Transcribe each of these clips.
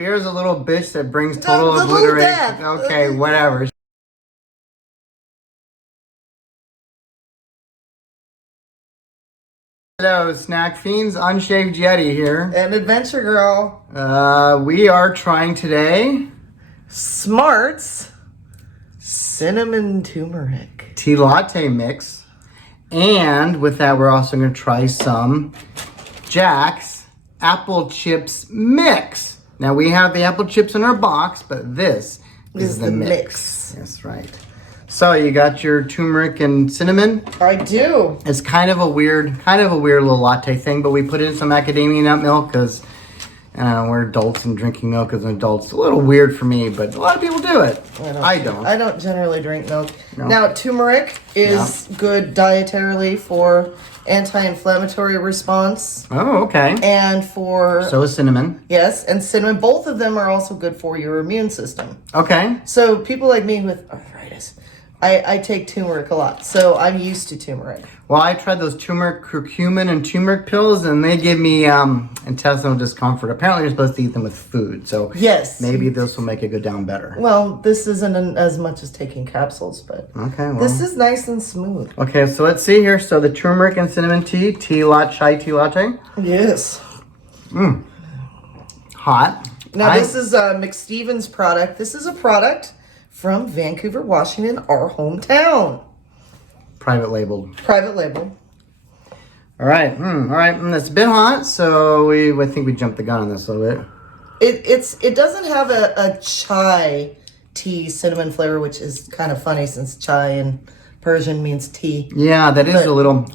Here's a little bitch that brings total obliteration. Okay, whatever. Hello, Snack Fiends. Unshaved Yetti here. And Adventure Grrrl. We are trying today Smartz Cinnamon Turmeric tea latte mix. And with that, we're also going to try some Jack's apple chips mix. Now, we have the apple chips in our box, but this is the mix. That's right. So, you got your turmeric and cinnamon? I do. It's kind of a weird little latte thing, but we put in some macadamia nut milk because we're adults and drinking milk as an adult. It's a little weird for me, but a lot of people do it. I don't. I don't generally drink milk. No. Now, turmeric is good dietarily for anti-inflammatory response. Oh, okay. And for... So is cinnamon. Yes, and cinnamon. Both of them are also good for your immune system. Okay. So people like me with arthritis, I take turmeric a lot, so I'm used to turmeric. Well, I tried those turmeric, curcumin, and turmeric pills, and they give me intestinal discomfort. Apparently, you're supposed to eat them with food, so yes, maybe this will make it go down better. Well, this isn't as much as taking capsules, but okay, well. This is nice and smooth. Okay, so let's see here. So the turmeric and cinnamon chai tea latte. Yes. Hot. Now, this is a McStevens product. This is a product from Vancouver, Washington, our hometown. Private labeled. Private label. All right. All right. It's a bit hot, so I think we jumped the gun on this a little bit. It doesn't have a chai tea cinnamon flavor, which is kind of funny since chai in Persian means tea. Yeah, that is a little.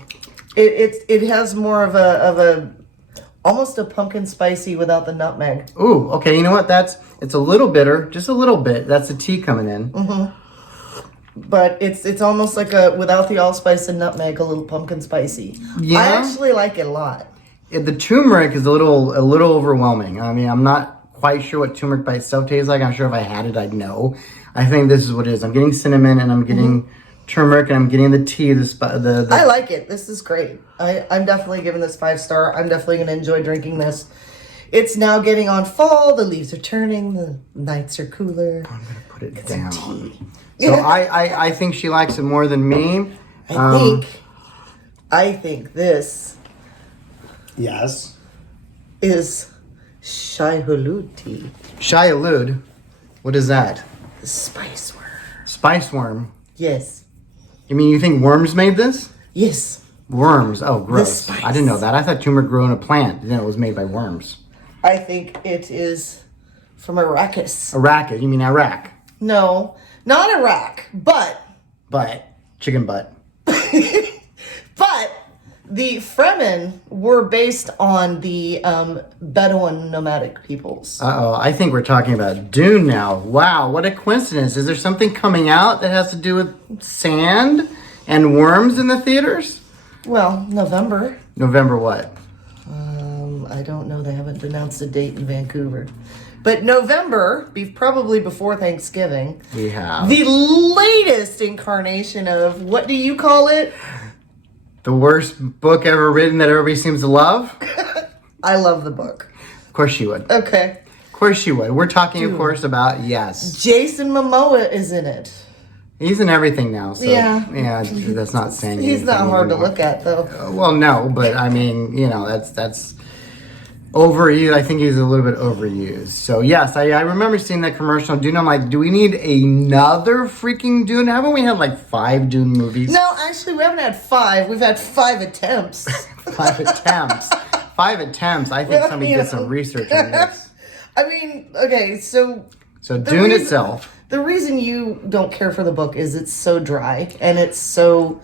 It has more of a almost a pumpkin spicy without the nutmeg. Ooh, okay. You know what? It's a little bitter, just a little bit. That's the tea coming in. But it's almost like without the allspice and nutmeg, a little pumpkin spicy. Yeah. I actually like it a lot. The turmeric is a little overwhelming. I mean, I'm not quite sure what turmeric by itself tastes like. I'm sure if I had it, I'd know. I think this is what it is. I'm getting cinnamon and I'm getting turmeric and I'm getting the tea. I like it. This is great. I'm definitely giving this 5-star. I'm definitely going to enjoy drinking this. It's now getting on fall. The leaves are turning. The nights are cooler. I'm going to put it down. So I think she likes it more than me. I think this yes is Shai Hulud tea. Shai Hulud? What is that? Spice worm. Spice worm? Yes. You mean you think worms made this? Yes. Worms. Oh, gross. I didn't know that. I thought turmeric grew in a plant. Then it was made by worms. I think it is from Arrakis. Arrakis? You mean Iraq? No, not Iraq, but chicken butt. But the Fremen were based on the Bedouin nomadic peoples. Uh-oh, I think we're talking about Dune now. Wow, what a coincidence. Is there something coming out that has to do with sand and worms in the theaters? Well, November. November what? I don't know. They haven't announced a date in Vancouver. But November, probably before Thanksgiving, we have the latest incarnation of, what do you call it? The worst book ever written that everybody seems to love? I love the book. Of course she would. Okay. Of course she would. We're talking, of course, about, yes. Jason Momoa is in it. He's in everything now, so yeah, that's not saying he's anything not hard anymore. to look at, though. Well, no, but I mean, that's overused. I think he's a little bit overused. So yes, I remember seeing that commercial Dune. I'm like, do we need another freaking Dune? Haven't we had like 5 Dune movies? No, actually, we haven't had 5. We've had 5 attempts. 5 attempts. 5 attempts. I think somebody did some research on this. I mean, okay, so Dune itself. The reason you don't care for the book is it's so dry and it's so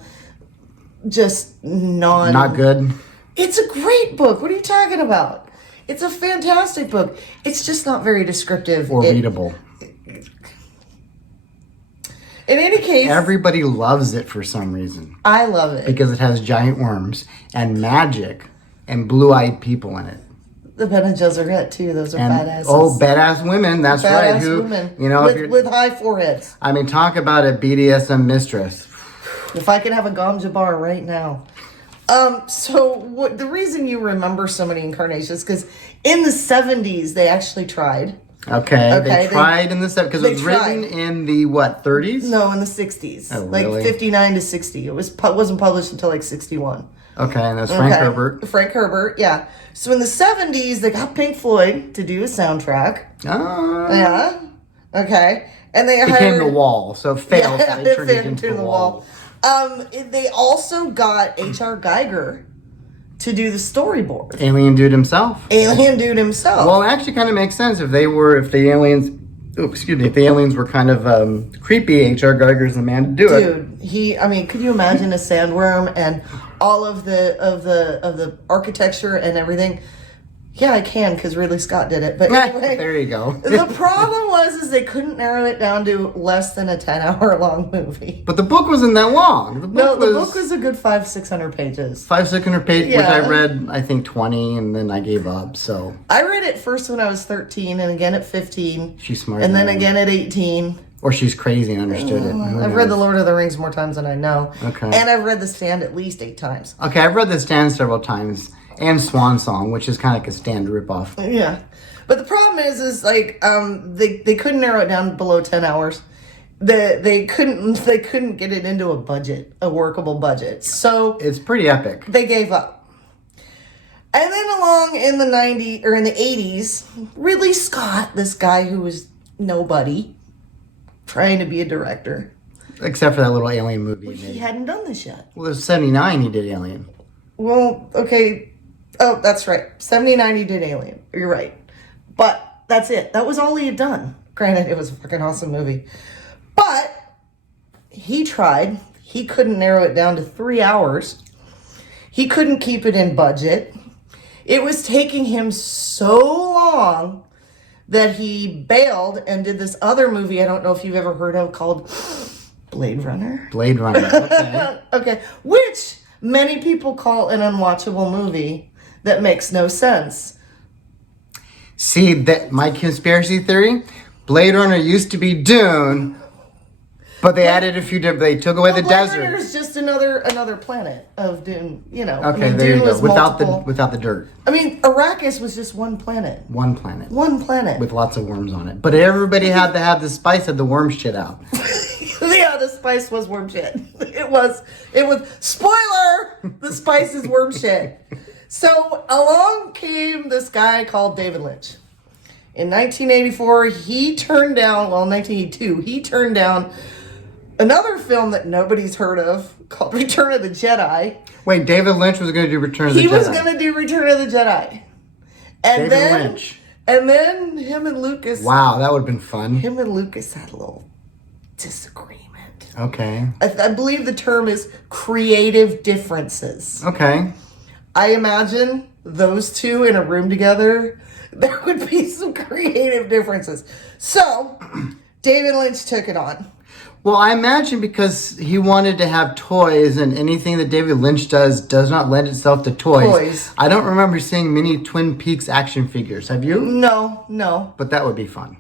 just not good. It's a great book. What are you talking about? It's a fantastic book. It's just not very descriptive or readable. In any case, everybody loves it for some reason. I love it because it has giant worms and magic and blue-eyed people in it. The Bene Gesserit too. Those are badasses. Oh, badass women. That's right. Badass women. You know, with high foreheads. I mean, talk about a BDSM mistress. If I could have a Gom Jabbar right now. The reason you remember so many incarnations, because in the 70s they actually tried. Okay, they tried in the 70s, because it was written tried. in the, what, 30s? No, in the 60s. Oh, like really? 59 to 60. It wasn't published until like 61. Okay, and that's Frank Herbert. Frank Herbert, yeah. So in the 70s, they got Pink Floyd to do a soundtrack. Oh. Yeah. Okay. And they became the Wall, so it failed. Yeah, so they turned it into the wall. They also got H.R. Geiger to do the storyboard. Alien dude himself. Alien dude himself. Well, it actually kind of makes sense if the aliens were kind of creepy. H.R. Geiger's the man to do it. Dude, could you imagine a sandworm and all of the architecture and everything? Yeah, I can, because Ridley Scott did it. But anyway, there you go. The problem was they couldn't narrow it down to less than a 10-hour long movie. But the book wasn't that long. The book was a good 500-600 pages. 500-600 pages, Yeah. which I read, I think, 20, and then I gave up. So I read it first when I was 13, and again at 15. She's smart. And then again at 18. Or she's crazy and understood it. I've read The Lord of the Rings more times than I know. Okay. And I've read The Stand at least 8 times. Okay, I've read The Stand several times. And Swan Song, which is kind of like a Stand ripoff. Yeah. But the problem is they couldn't narrow it down below 10 hours. They couldn't get it into a workable budget. So it's pretty epic. They gave up. And then along in the 80s, Ridley Scott, this guy who was nobody, trying to be a director. Except for that little Alien movie. Well, he hadn't done this yet. Well, there's 79 he did Alien. Well, okay. Oh, that's right. 79 he did Alien. You're right. But that's it. That was all he had done. Granted, it was a fucking awesome movie. But he tried. He couldn't narrow it down to 3 hours. He couldn't keep it in budget. It was taking him so long that he bailed and did this other movie I don't know if you've ever heard of called Blade Runner. Blade Runner, okay. Okay. Which many people call an unwatchable movie that makes no sense. See, that my conspiracy theory, Blade Runner used to be Dune, but they added a few different, they took away the desert. Blade Runner is just another planet of Dune, you know. Okay, there you go. Without the dirt. Arrakis was just one planet. One planet. One planet. With lots of worms on it. But everybody had to have the spice of the worm shit out. Yeah, the spice was worm shit. It was spoiler! The spice is worm shit. So along came this guy called David Lynch. In 1984, he turned down 1982, another film that nobody's heard of called Return of the Jedi. Wait, David Lynch was going to do Return of the Jedi. He was going to do Return of the Jedi. And David Lynch. And then him and Lucas. Wow, that would have been fun. Him and Lucas had a little disagreement. Okay. I believe the term is creative differences. Okay. I imagine those two in a room together, there would be some creative differences. So, David Lynch took it on. Well, I imagine because he wanted to have toys, and anything that David Lynch does not lend itself to toys. I don't remember seeing many Twin Peaks action figures. Have you? No. But that would be fun.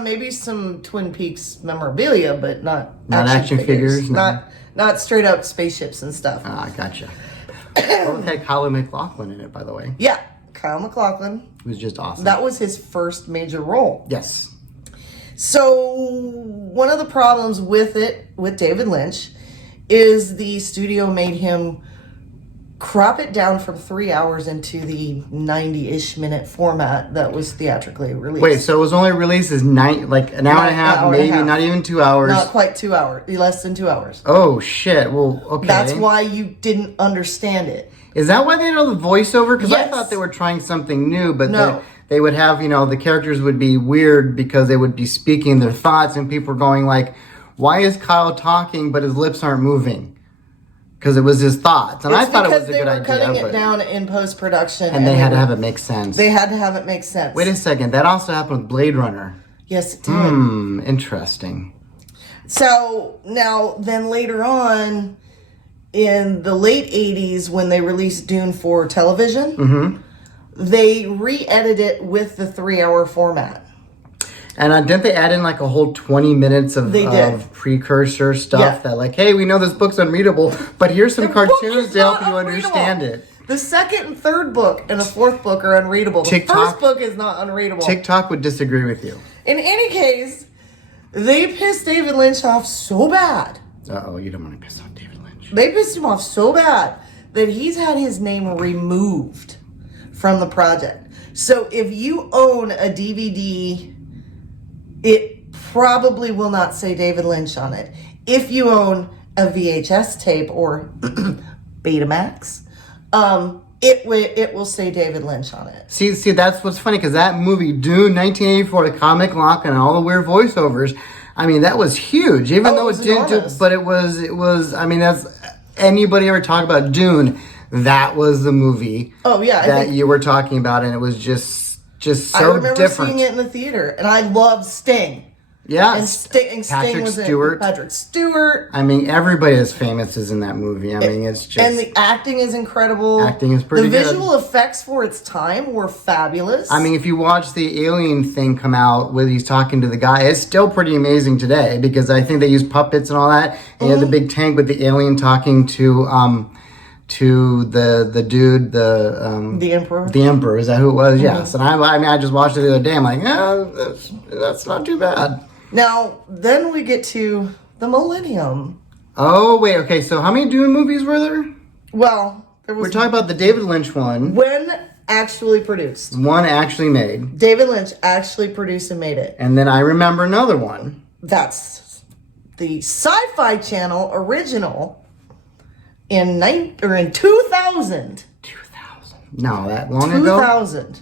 Maybe some Twin Peaks memorabilia, but not action figures. No. Not straight up spaceships and stuff. Ah, gotcha. Both had Kyle MacLachlan in it, by the way. Yeah, Kyle MacLachlan. It was just awesome. That was his first major role. Yes. So one of the problems with David Lynch, is the studio made him crop it down from 3 hours into the 90-ish minute format that was theatrically released. Wait, so it was only released as an hour and a half, maybe not even 2 hours. Not quite 2 hours, less than 2 hours. Oh shit! Well, okay. That's why you didn't understand it. Is that why they had all the voiceover? Because yes. I thought they were trying something new, but no. They would have, the characters would be weird because they would be speaking their thoughts, and people were going like, "Why is Kyle talking but his lips aren't moving?" Because it was his thoughts, and I thought it was a good idea. Because they were cutting it down in post-production. And they had to have it make sense. They had to have it make sense. Wait a second. That also happened with Blade Runner. Yes, it did. Interesting. So, now, then later on, in the late 80s, when they released Dune for television, they re-edited it with the 3-hour format. And didn't they add in like a whole 20 minutes of precursor stuff that like, hey, we know this book's unreadable, but here's some cartoons to help you understand it. The second and third book and the fourth book are unreadable. The first book is not unreadable. TikTok would disagree with you. In any case, they pissed David Lynch off so bad. Uh-oh, you don't want to piss off David Lynch. They pissed him off so bad that he's had his name removed from the project. So if you own a DVD, it probably will not say David Lynch on it. If you own a VHS tape or Betamax, it will say David Lynch on it. See, that's what's funny, because that movie, Dune, 1984, the comic lock and all the weird voiceovers, I mean, that was huge. Even though it didn't do, but it was, I mean, that's, anybody ever talk about Dune, that was the movie that you were talking about, and it was just so different. I remember seeing it in the theater, and I loved Sting. Yeah, and Sting was Stewart. Patrick Stewart. I mean, everybody as famous is in that movie. I mean, it's just... And the acting is incredible. Acting is pretty good. The visual effects for its time were fabulous. I mean, if you watch the Alien thing come out where he's talking to the guy, it's still pretty amazing today, because I think they use puppets and all that. And you have the big tank with the alien talking to the dude, the Emperor. The Emperor, is that who it was? Yes. And I mean, I just watched it the other day. I'm like, that's not too bad. Now, then we get to the Millennium. Oh, wait, okay, so how many Dune movies were there? Well, there was... We're talking about the David Lynch one. When actually produced. One actually made. David Lynch actually produced and made it. And then I remember another one. That's the Sci-Fi Channel original in 2000. 2000. No, that long ago? 2000.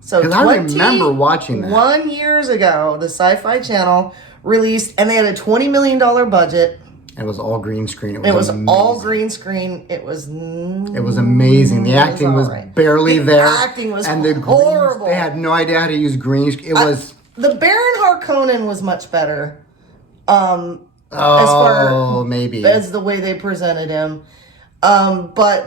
So because I remember watching that. 1 years ago, the Sci-Fi Channel released, and they had a $20 million budget. It was all green screen. It was all green screen. It was amazing. The acting was barely there. The acting was horrible. They had no idea how to use green screen. It was... The Baron Harkonnen was much better. Maybe. As the way they presented him. But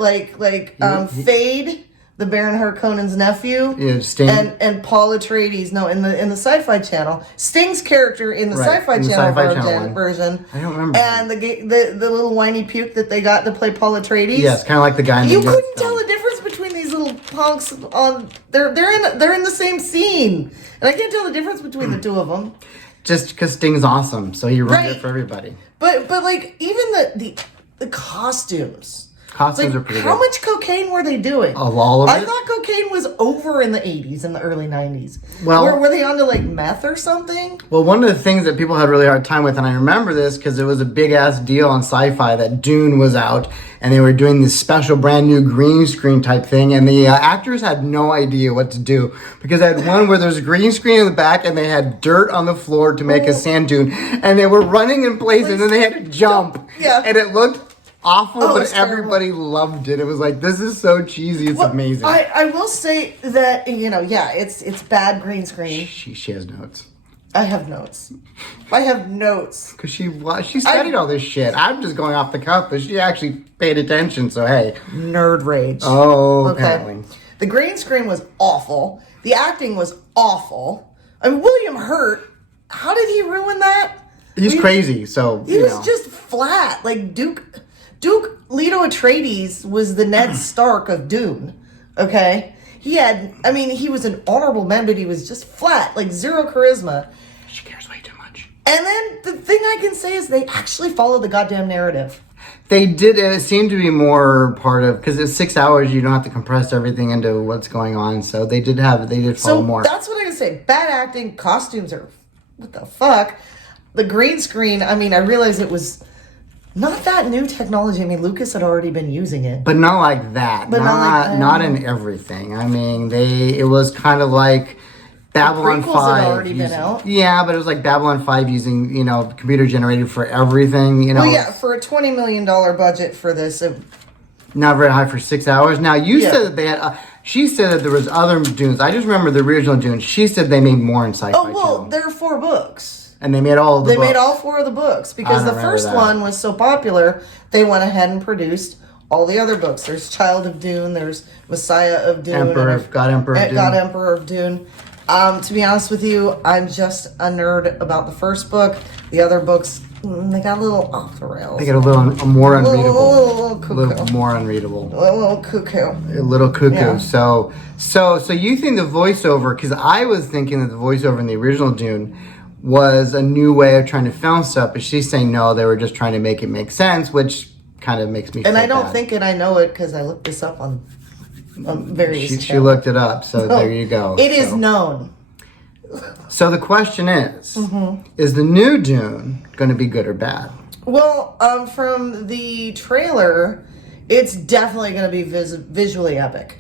Fade... The Baron Harkonnen's nephew, Sting, and Paul Atreides. No, in the Sci-Fi Channel, Sting's character in the Sci-Fi Channel version. I don't remember. And the little whiny puke that they got to play Paul Atreides. Yes, kind of like the guy. You couldn't tell the difference between these little punks on. They're in the same scene, and I can't tell the difference between the two of them. Just because Sting's awesome, so he ruined it for everybody. But like even the costumes. Costumes are pretty good. How much cocaine were they doing? All of it? I thought cocaine was over in the 80s and the early 90s. Well, were they onto like meth or something? Well, one of the things that people had a really hard time with, and I remember this because it was a big ass deal on Sci-Fi that Dune was out, and they were doing this special brand new green screen type thing, and the actors had no idea what to do because they had one where there's green screen in the back, and they had dirt on the floor to make a sand dune, and they were running in place, and then they had to jump, and it looked awful, but everybody loved it. It was like, this is so cheesy. It's amazing. I will say that, it's bad green screen. She has notes. I have notes. Because she studied all this shit. I'm just going off the cuff, but she actually paid attention, so hey. Nerd rage. Oh, apparently. Okay. The green screen was awful. The acting was awful. I mean, William Hurt, how did he ruin that? He's crazy, so, He was just flat. Like, Duke Leto Atreides was the Ned Stark of Dune, okay? He was an honorable man, but he was just flat, like zero charisma. She cares way too much. And then the thing I can say is they actually followed the goddamn narrative. They did. It seemed to be more part of, because it's 6 hours, you don't have to compress everything into what's going on, so they did follow more. So that's what I can say. Bad acting, costumes are, what the fuck? The green screen, I realized it was not that new technology. Lucas had already been using it. But not like that. But not in everything. It was kind of like Babylon 5. Had already been out. Yeah, but it was like Babylon 5 using, computer generated for everything, Well, yeah, for a $20 million budget for this. Not very high for 6 hours. Now, you said that they had, she said that there was other Dunes. I just remember the original Dunes. She said they made more in Sci-Fi Channel. There are 4 books. And they made all of the books. They made all 4 of the books because the first one was so popular, they went ahead and produced all the other books. There's Child of Dune, there's Messiah of Dune, God Emperor of Dune. God Emperor of Dune. To be honest with you, I'm just a nerd about the first book. The other books They got a little off the rails. They get a little more unreadable. little cuckoo. A little more unreadable. A little cuckoo. A little cuckoo. Yeah. So you think the voiceover? Because I was thinking that the voiceover in the original Dune was a new way of trying to film stuff, but she's saying no, they were just trying to make it make sense, which kind of makes me. And feel I don't bad. think it. I know it because I looked this up on various. She looked it up, so there you go. It is known. So the question is: Is the new Dune going to be good or bad? Well, from the trailer, it's definitely going to be visually epic.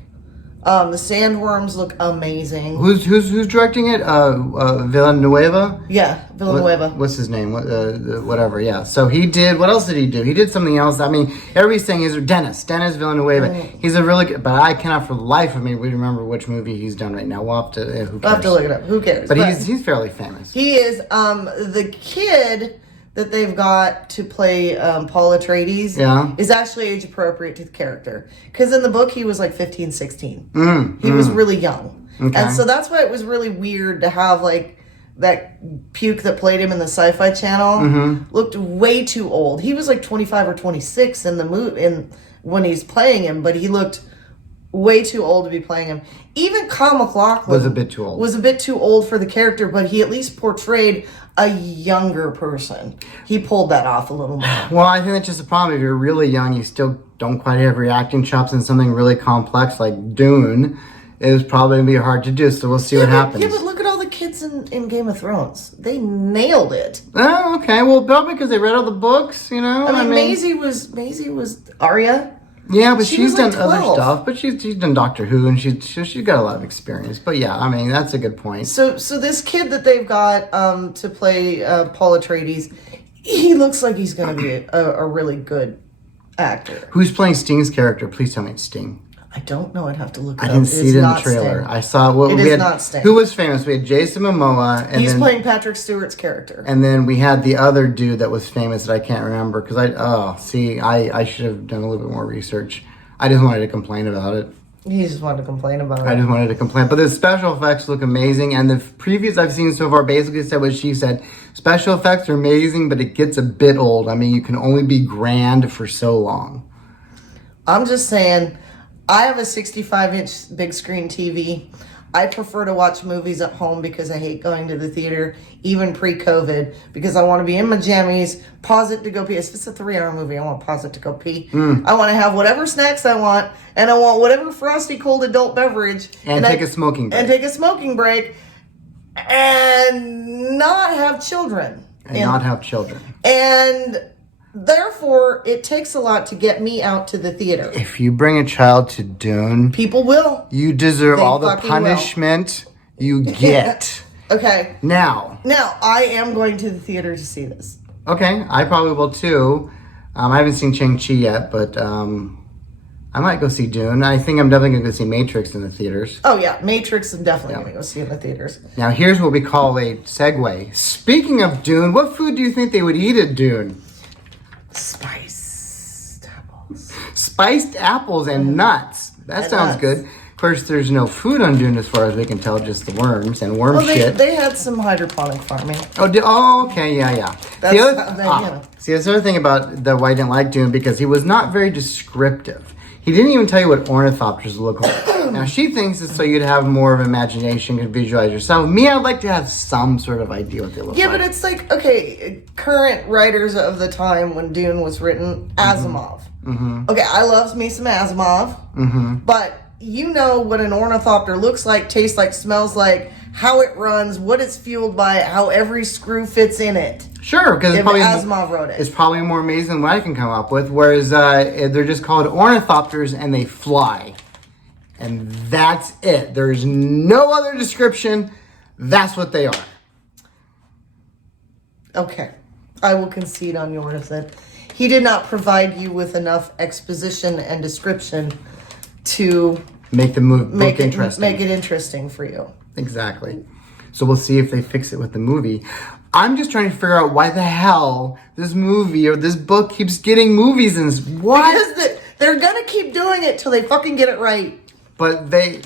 The sandworms look amazing. Who's directing it? Villanueva? Yeah, Villanueva. What's his name? Whatever, yeah. So he did, what else did he do? He did something else. I mean, everybody's saying he's Dennis Villanueva. He's a really good, but I cannot for the life of me remember which movie he's done right now. We'll have to, who cares? We'll have to look it up. Who cares? But he's fairly famous. He is, the kid that they've got to play Paul Atreides is actually age appropriate to the character. Because in the book, he was like 15, 16. He was really young. Okay. And so that's why it was really weird to have like that puke that played him in the Sci-Fi Channel looked way too old. He was like 25 or 26 in the movie when he's playing him, but he looked way too old to be playing him. Even Kyle MacLachlan was a bit too old. Was a bit too old for the character, but he at least portrayed a younger person. He pulled that off a little more. Well, I think that's just a problem. If you're really young, you still don't quite have your acting chops in something really complex like Dune. It's probably going to be hard to do, so we'll see what happens. Yeah, but look at all the kids in Game of Thrones. They nailed it. Oh, okay. Well, probably because they read all the books, you know? I mean, Maisie was Arya. Yeah, but she's done like other stuff. But she's done Doctor Who, and she's got a lot of experience. But yeah, I mean, that's a good point. So this kid that they've got to play Paul Atreides, he looks like he's going to be a really good actor. Who's playing Sting's character? Please tell me it's Sting. I don't know. I'd have to look it up. I didn't see it in the trailer. Sting. I saw what it we is had. Not Sting. Who was famous? We had Jason Momoa, and he's playing Patrick Stewart's character. And then we had the other dude that was famous that I can't remember because I should have done a little bit more research. I just wanted to complain about it. You just wanted to complain about it. I just wanted to complain. But the special effects look amazing. And the previews I've seen so far basically said what she said. Special effects are amazing, but it gets a bit old. I mean, you can only be grand for so long. I'm just saying, I have a 65-inch big screen TV. I prefer to watch movies at home because I hate going to the theater, even pre-COVID, because I want to be in my jammies, pause it to go pee. If it's a 3-hour movie, I want to pause it to go pee. I want to have whatever snacks I want, and I want whatever frosty cold adult beverage. And take a smoking break. And take a smoking break, and not have children. And therefore, it takes a lot to get me out to the theater. If you bring a child to Dune, people will. You deserve all the punishment you get. Okay. Now, I am going to the theater to see this. Okay, I probably will too. I haven't seen Shang-Chi yet, but I might go see Dune. I think I'm definitely going to go see Matrix in the theaters. Oh, yeah. Matrix I'm definitely going to go see in the theaters. Now, here's what we call a segue. Speaking of Dune, what food do you think they would eat at Dune? Spiced apples. Spiced apples and nuts. That sounds good. Of course, there's no food on Dune as far as we can tell, just the worms and worm shit. They had some hydroponic farming. Okay, yeah. See, that's the other thing about why I didn't like Dune, because he was not very descriptive. He didn't even tell you what ornithopters look like. Now, she thinks it's so you'd have more of an imagination, could visualize yourself. Me, I'd like to have some sort of idea what they look like. Yeah, but it's like, okay, current writers of the time when Dune was written, Asimov. Okay, I love me some Asimov, but you know what an ornithopter looks like, tastes like, smells like, how it runs, what it's fueled by, how every screw fits in it. Sure, because Asimov wrote it. It's probably more amazing than what I can come up with. Whereas they're just called ornithopters and they fly, and that's it. There's no other description. That's what they are. Okay, I will concede on yours that he did not provide you with enough exposition and description to make the book interesting. Make it interesting for you. Exactly. So we'll see if they fix it with the movie. I'm just trying to figure out why the hell this movie or this book keeps getting movies and why. Because they're gonna keep doing it till they fucking get it right. But I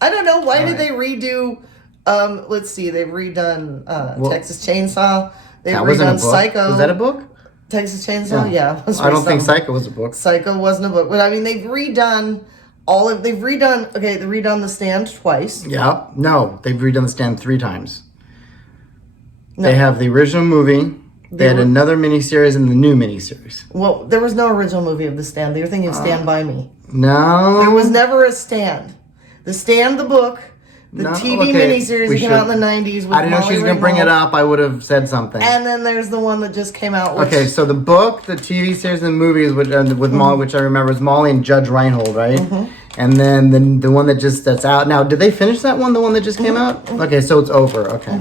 don't know, why did they redo, let's see, they've redone Texas Chainsaw. They've That wasn't a redone book. Psycho. Was that a book? Texas Chainsaw? Yeah. It was I don't think something. Psycho was a book. Psycho wasn't a book. But I mean, they've redone they've redone The Stand twice. Yeah. No, they've redone The Stand 3 times. No. They have the original movie. They had another miniseries and the new miniseries. Well, there was no original movie of The Stand. They were thinking of Stand By Me. No. There was never a Stand. The Stand, the book, the TV miniseries that came out in the 90s. I didn't know she was going to bring it up. I would have said something. And then there's the one that just came out. Which, okay, so the book, the TV series, and the movies, with Molly, which I remember is Molly and Judge Reinhold, right? And then the one that's out now. Did they finish that one? The one that just came out? Okay, so it's over. Okay.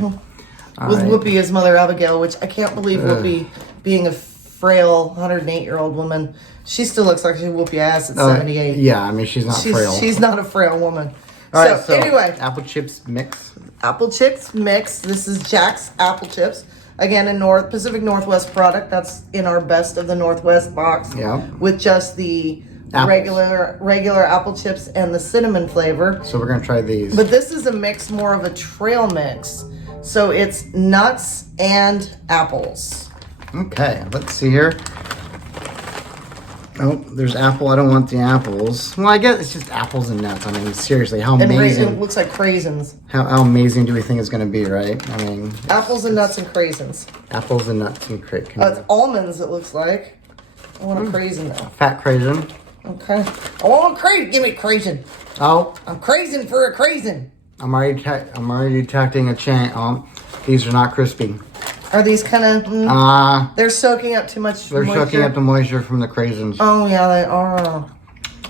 With Whoopi as Mother Abigail, which I can't believe Whoopi being a frail 108-year-old woman. She still looks like she's Whoopi ass at 78. Yeah, I mean, she's not frail. She's not a frail woman. All right, so anyway. Apple Chips Mix. Apple Chips Mix. This is Jack's Apple Chips. Again, a Pacific Northwest product. That's in our Best of the Northwest box. Yeah. With just the regular apple chips and the cinnamon flavor. So we're going to try these. But this is a mix, more of a trail mix. So it's nuts and apples. Okay, let's see here. Oh, there's apple. I don't want the apples. Well, I guess it's just apples and nuts. I mean, seriously, how amazing. It looks like craisins. How amazing do we think it's going to be, right? I mean. Apples and nuts and craisins. Apples and nuts and craisins. It's almonds, it looks like. I want a craisin now. Fat craisin. Okay. I want a craisin. Give me a craisin. Oh. I'm craising for a craisin. I'm already detecting a change. These are not crispy. Are these kind of... they're soaking up too much moisture. They're soaking up the moisture from the craisins. Oh, yeah, they are.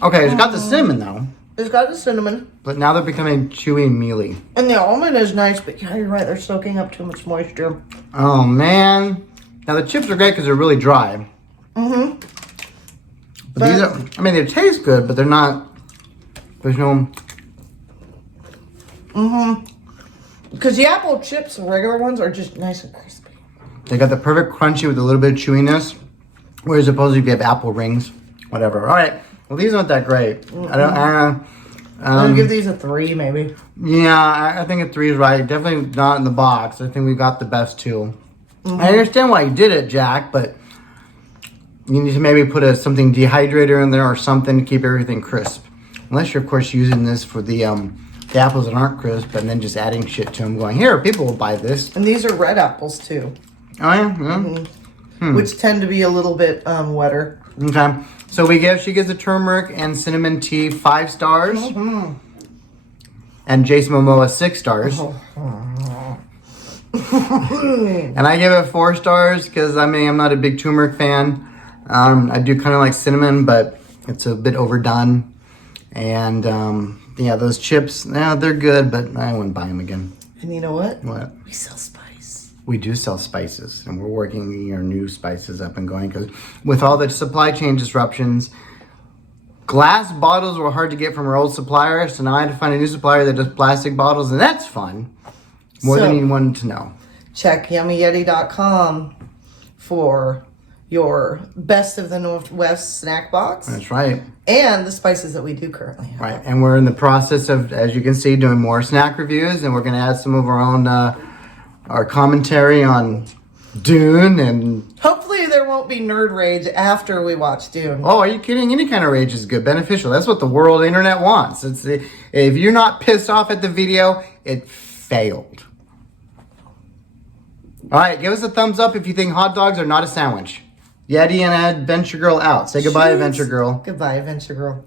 Okay, it's got the cinnamon, though. It's got the cinnamon. But now they're becoming chewy and mealy. And the almond is nice, but yeah, you're right. They're soaking up too much moisture. Oh, man. Now, the chips are great because they're really dry. Mm-hmm. But these are... I mean, they taste good, but they're not... There's no... Mm-hmm. Because the apple chips, the regular ones, are just nice and crispy. They got the perfect crunchy with a little bit of chewiness. Whereas supposed if you have apple rings, whatever. All right. Well, these aren't that great. Mm-hmm. I'm gonna give these a 3, maybe. Yeah, I think a 3 is right. Definitely not in the box. I think we got the best 2. Mm-hmm. I understand why you did it, Jack, but you need to maybe put something dehydrator in there or something to keep everything crisp. Unless you're, of course, using this for the apples that aren't crisp and then just adding shit to them going, here, people will buy this. And these are red apples, too. Oh, yeah? Yeah. Mm-hmm. Which tend to be a little bit wetter. Okay. So she gives the turmeric and cinnamon tea 5 stars. Mm-hmm. And Jason Momoa 6 stars. And I give it 4 stars because, I mean, I'm not a big turmeric fan. I do kind of like cinnamon, but it's a bit overdone. And, yeah, those chips, they're good, but I wouldn't buy them again. And you know what? What? We sell spice. We do sell spices, and we're working our new spices up and going because with all the supply chain disruptions, glass bottles were hard to get from our old supplier, so now I had to find a new supplier that does plastic bottles, and that's fun. More than you wanted to know. Check yummyyeti.com for your Best of the Northwest snack box. That's right. And the spices that we do currently have. Right, and we're in the process of, as you can see, doing more snack reviews, and we're going to add some of our own, our commentary on Dune, and... Hopefully there won't be nerd rage after we watch Dune. Oh, are you kidding? Any kind of rage is good, beneficial. That's what the world internet wants. If you're not pissed off at the video, it failed. All right, give us a thumbs up if you think hot dogs are not a sandwich. Yetti and Adventure Grrrl out. Say goodbye, Adventure Grrrl. Goodbye, Adventure Grrrl.